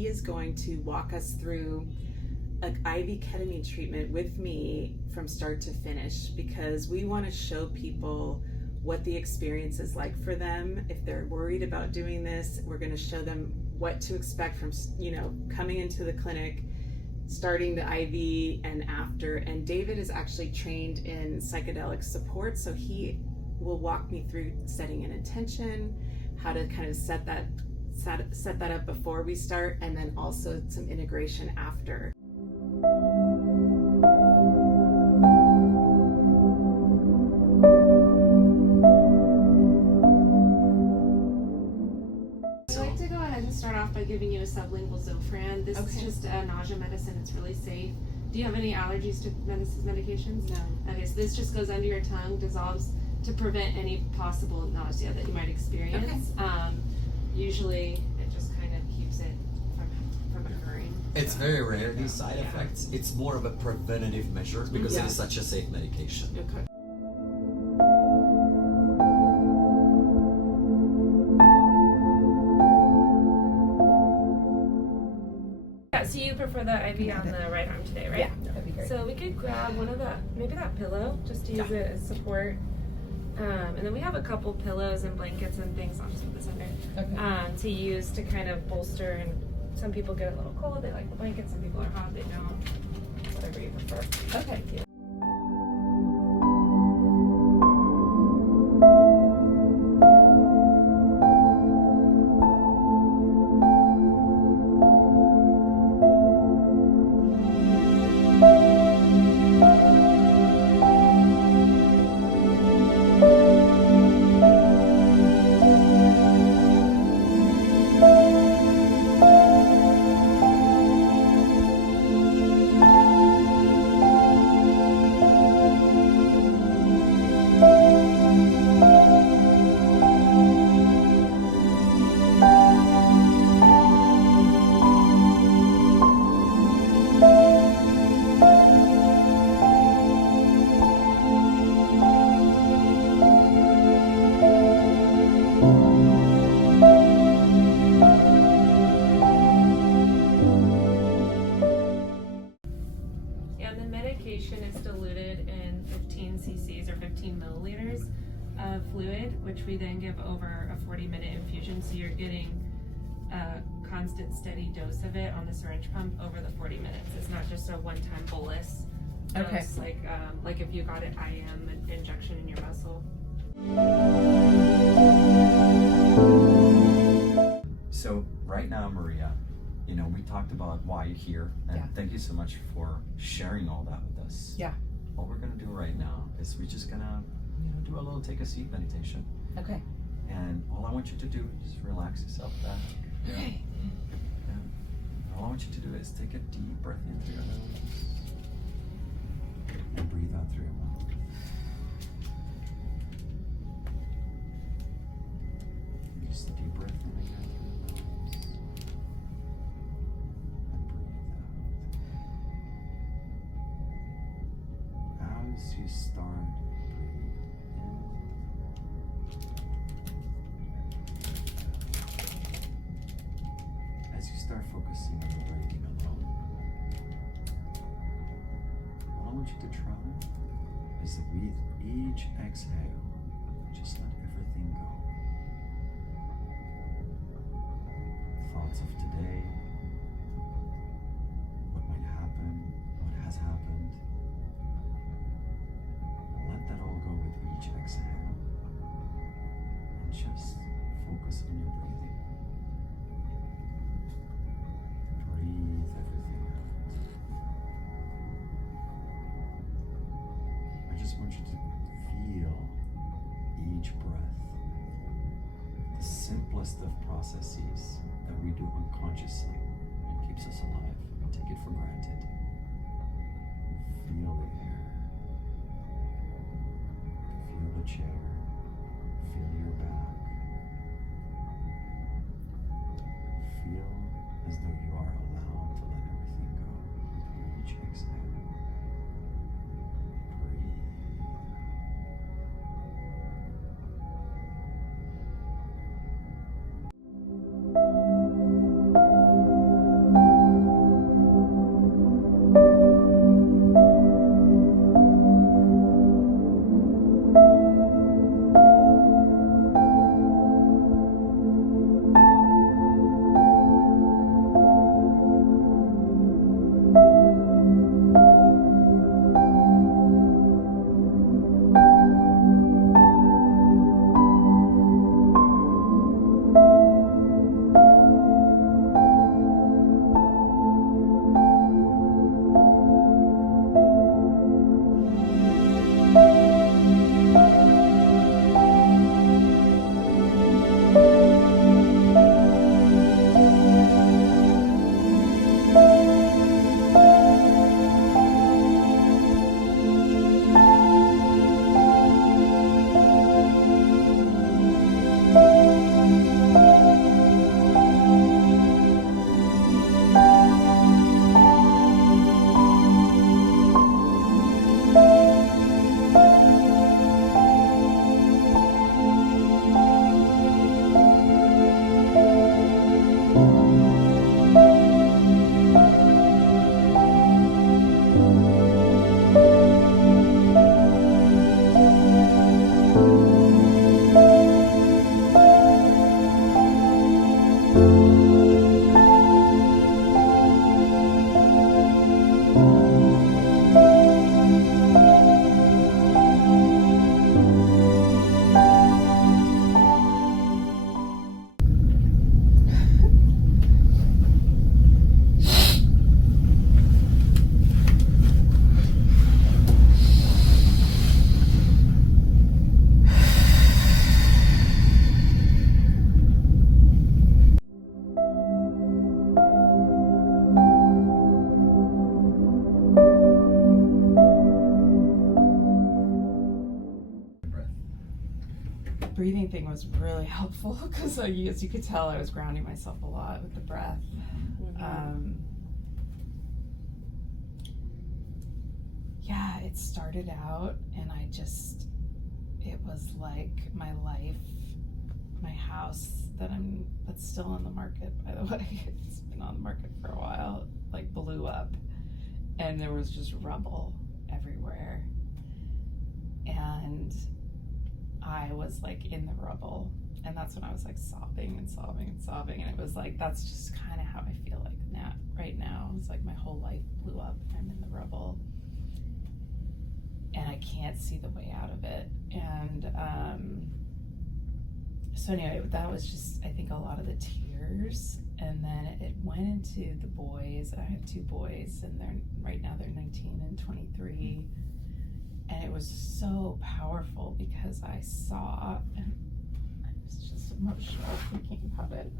he is going to walk us through an IV ketamine treatment with me from start to finish, because we want to show people what the experience is like for them. If they're worried about doing this, we're going to show them what to expect from, coming into the clinic, starting the IV and after. And David is actually trained in psychedelic support, so he will walk me through setting an intention, how to kind of set that up before we start, and then also some integration after. Start off by giving you a sublingual Zofran. This is just a nausea medicine. It's really safe. Do you have any allergies to medications? No. Okay, so this just goes under your tongue, dissolves to prevent any possible nausea that you might experience. Okay. Usually it just kind of keeps it from occurring. It's very rare, these side effects. It's more of a preventative measure because it is such a safe medication. Okay. So you prefer the IV on the right arm today, right? Yeah, that'd be great. So we could grab one of maybe that pillow, just to use it as support. And then we have a couple pillows and blankets and things. I'll just put this under. To use to kind of bolster. And some people get a little cold, they like the blanket. Some people are hot, they don't. Whatever you prefer. Okay. Yeah. Is diluted in 15 cc's or 15 milliliters of fluid, which we then give over a 40-minute infusion. So you're getting a constant, steady dose of it on the syringe pump over the 40 minutes. It's not just a one-time bolus. Okay. It's like if you got an IM injection in your muscle. So right now, Maria, we talked about why you're here, and thank you so much for sharing all that with us. Yeah. What we're gonna do right now is we're just gonna, do a little take a seat meditation. Okay. And all I want you to do is relax yourself back. Okay. Yeah. All I want you to do is take a deep breath in through your nose and breathe out through your mouth. Just a deep breath in again. As you start, breathe in. As you start focusing on the breathing alone, all I want you to try is that with each exhale, just let everything go. Thoughts of today, what might happen, what has happened. Let that all go with each exhale, and just focus on your breathing. Breathe everything out. I just want you to feel each breath. The simplest of processes that we do unconsciously and keeps us alive. We take it for granted. Feel the air. Feel the chair, feel your back. Feel as though you are allowed to let everything go with each exhale. Breathe. was really helpful because, as you could tell, I was grounding myself a lot with the breath. Yeah, it started out, and it was like my life, my house that's still on the market, by the way. It's been on the market for a while, like blew up, and there was just rubble everywhere. And I was like in the rubble, and that's when I was like sobbing and sobbing and sobbing, and it was like, that's just kind of how I feel like now, right now. It's like my whole life blew up, and I'm in the rubble, and I can't see the way out of it. And so anyway, that was just, I think, a lot of the tears. And then it went into the boys. I have 2 boys, and right now they're 19 and 23. And it was so powerful because I saw, and I was just emotional thinking about it.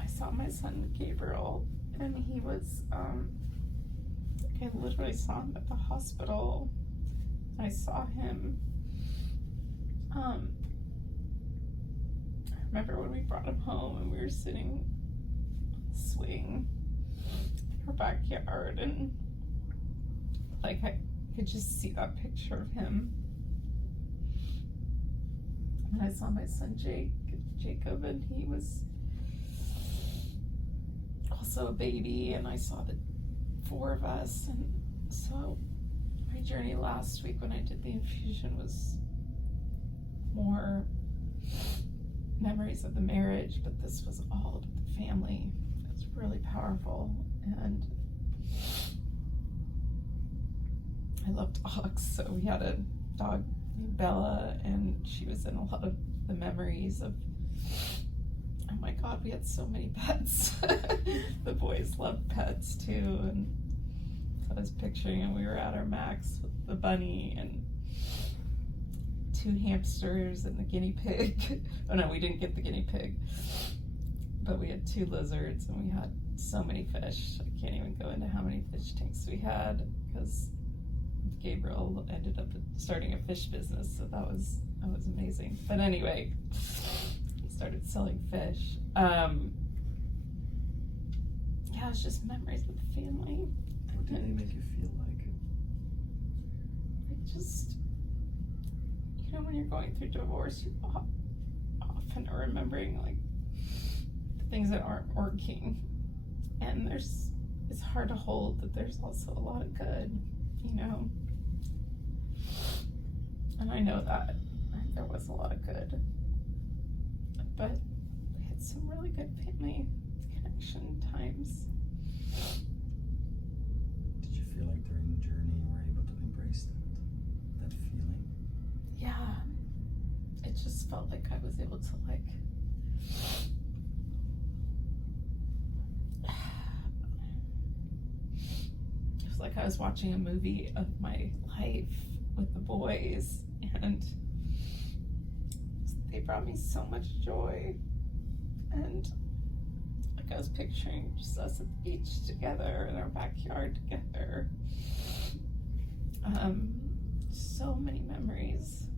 I saw my son Gabriel, and he was, I literally saw him at the hospital. I saw him, I remember when we brought him home and we were sitting on the swing in our backyard, and like I could just see that picture of him. And I saw my son Jacob, and he was also a baby, and I saw the 4 of us. And so my journey last week when I did the infusion was more memories of the marriage, but this was all of the family. It was really powerful. And I love dogs, so we had a dog named Bella, and she was in a lot of the memories of, oh my God, we had so many pets. The boys loved pets too, and I was picturing, and we were at our max with the bunny and 2 hamsters and the guinea pig. Oh no, we didn't get the guinea pig, but we had 2 lizards, and we had so many fish. I can't even go into how many fish tanks we had, because Gabriel ended up starting a fish business, so that was amazing. But anyway, he started selling fish. Yeah, it's just memories with the family. What did they make you feel like? Just, when you're going through divorce, you often are remembering like the things that aren't working, and it's hard to hold that there's also a lot of good, and I know that there was a lot of good, but we had some really good family connection times. Did you feel like during the journey you were able to embrace that feeling? Yeah, it just felt like I was able to it was like I was watching a movie of my life with the boys, and they brought me so much joy, and like I was picturing just us at the beach together in our backyard together. So many memories.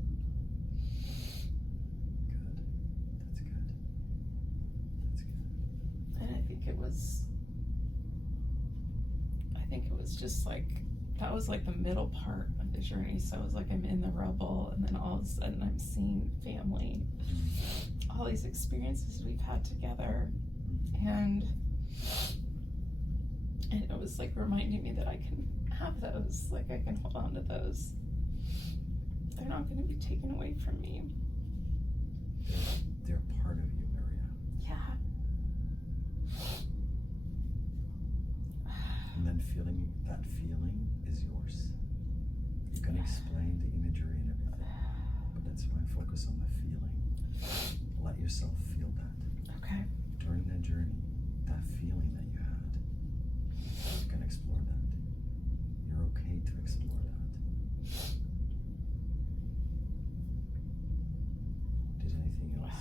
Good. That's good. That's good. And I think it was just like, that was like the middle part of the journey. So it was like I'm in the rubble, and then all of a sudden I'm seeing family, all these experiences we've had together, and it was like reminding me that I can have those, like I can hold on to those. They're not going to be taken away from me. They're part of you, Maria. Yeah. And then that feeling is yours. You can explain the imagery and everything, but that's why I focus on the feeling. Let yourself feel that. Okay. During that journey, that feeling that you had, you can explore that. You're okay to explore that. Did anything else?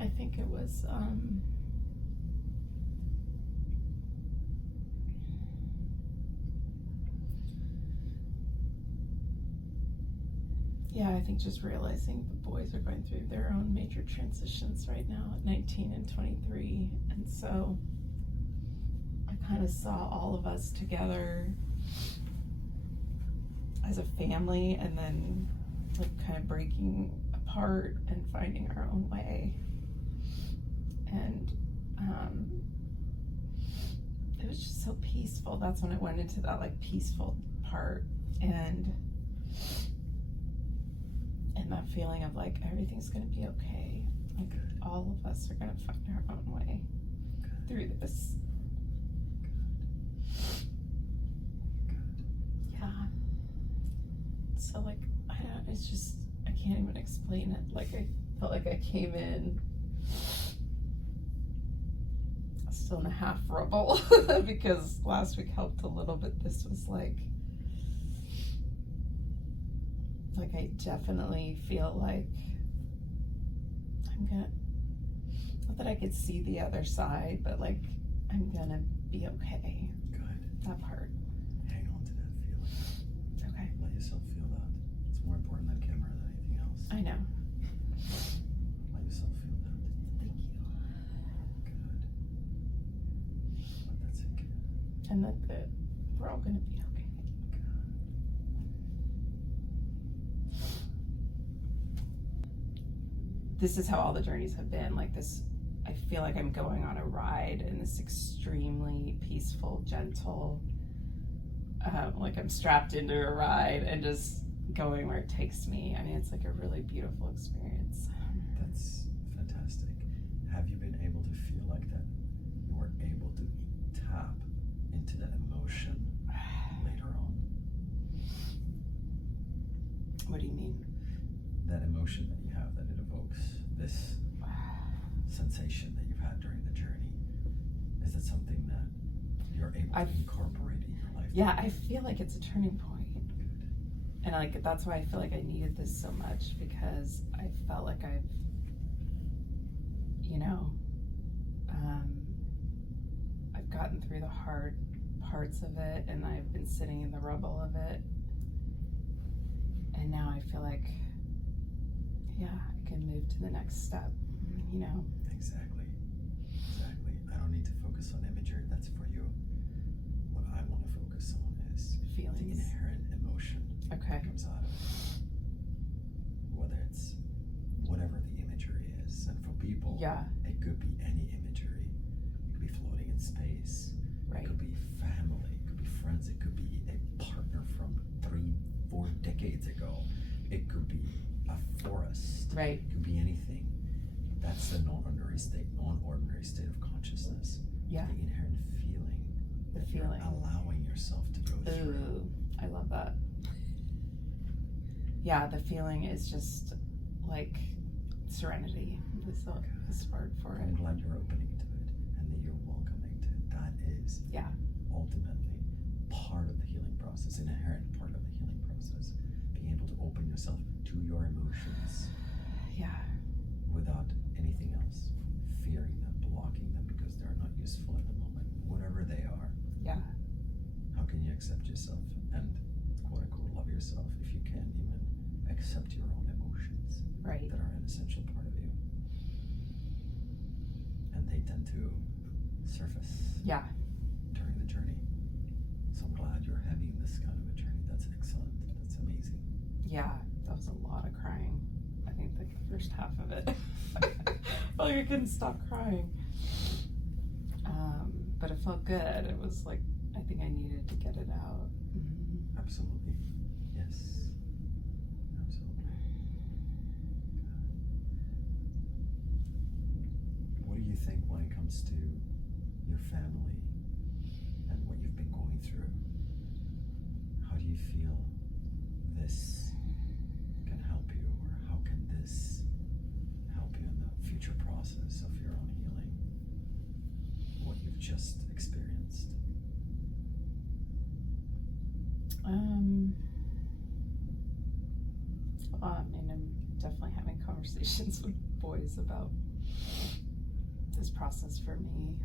I think it was, yeah, I think just realizing the boys are going through their own major transitions right now at 19 and 23. And so I kind of saw all of us together as a family, and then like kind of breaking apart and finding our own way. And it was just so peaceful. That's when it went into that like peaceful part, and that feeling of like everything's gonna be okay. Like all of us are gonna find our own way through this. Yeah. So like I don't. It's just I can't even explain it. Like I felt like I came in still in a half rubble because last week helped a little bit. This was like I definitely feel like I'm gonna, not that I could see the other side, but like I'm gonna be okay. Good. That part. Hang on to that feeling. Okay. Let yourself feel that. It's more important than camera than anything else. I know. Let yourself feel that. Thank you. Good. Let that sink in. And that we're all gonna be okay. This is how all the journeys have been. Like this, I feel like I'm going on a ride in this extremely peaceful, gentle, like I'm strapped into a ride and just going where it takes me. I mean, it's like a really beautiful experience. That's fantastic. Have you been able to feel like that? You were able to tap into that emotion later on? What do you mean? That emotion that you have, that it evokes this sensation that you've had during the journey, is it something that you're able to incorporate in your life? Yeah, I feel like it's a turning point. Good. And like that's why I feel like I needed this so much, because I felt like I've, you know, I've gotten through the hard parts of it, and I've been sitting in the rubble of it, and now I feel like, yeah, I can move to the next step, you know. Exactly. I don't need to focus on imagery. That's for you. What I want to focus on is Feelings. the inherent emotion Okay. that comes out of it. Whether it's whatever the imagery is. And for people, Yeah. it could be any imagery. It could be floating in space. Right. It could be family. It could be friends. It could be a partner from 3-4 decades ago. It could be a forest. Right. It could be anything. That's the non-ordinary state of consciousness. Yeah. The inherent feeling. The that feeling. You're allowing yourself to go through. Ooh, I love that. Yeah, the feeling is just like serenity is the word for I'm it. glad you're opening to it and that you're welcoming to it. That is Yeah. ultimately part of the healing process, an inherent part of the healing process. Being able to open yourself to your emotions Yeah. without anything else, fearing them, blocking them because they're not useful at the moment, whatever they are. Yeah. How can you accept yourself and quote unquote love yourself if you can't even accept your own emotions Right. that are an essential part of you? And they tend to surface Yeah. during the journey. So I'm glad you're having this kind of a journey. That's excellent. That's amazing. Yeah. That was a lot of crying. I think the first half of it. Like I couldn't stop crying. But it felt good. It was like, I think I needed to get it out. Mm-hmm. Absolutely. Yes. Absolutely. What do you think when it comes to your family and what you've been going through? How do you feel this can help you, or how can this help you in the future process of your own healing? What you've just experienced? I mean, I'm definitely having conversations with boys about this process for me.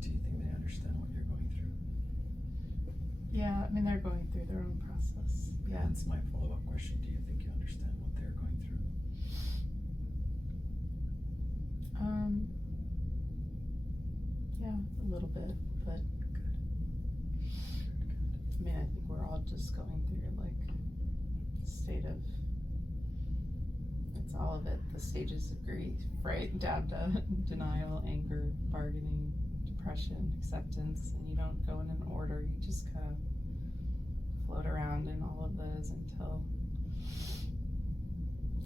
Do you think they understand what you're going through? Yeah, I mean, they're going through their own process. Yeah. That's my follow-up question. Do you think you understand what they're going through? Yeah, a little bit, but I mean, I think we're all just going through like a state of, it's all of it, the stages of grief, right? Down to denial, anger, bargaining, depression, acceptance, and you don't go in an order, you just kind of float around in all of those until,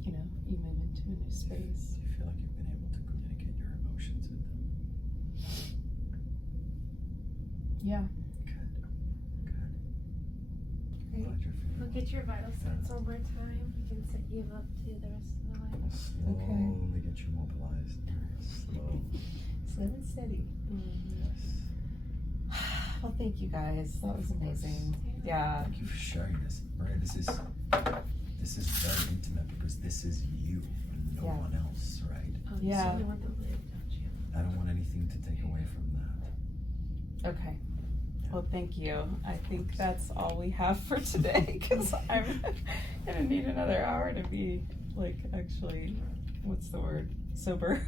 you know, you move into a new space. Do you feel like you've been able to communicate your emotions with them? Yeah. Good. Good. Great. Glad you're feeling We'll get your vital signs one more time. We can set you up to the rest of the line. Slowly get you mobilized. Slow. Slow and steady. Yes. Well, thank you guys. That was amazing. Yeah. Thank you for sharing this. Maria, this is very intimate because this is you and no Yeah. one else, right? Oh, you Yeah. certainly want the lid, don't you? I don't want anything to take away from that. Okay. Well, thank you. I think that's all we have for today because I'm gonna need another hour to be like actually, what's the word? Sober.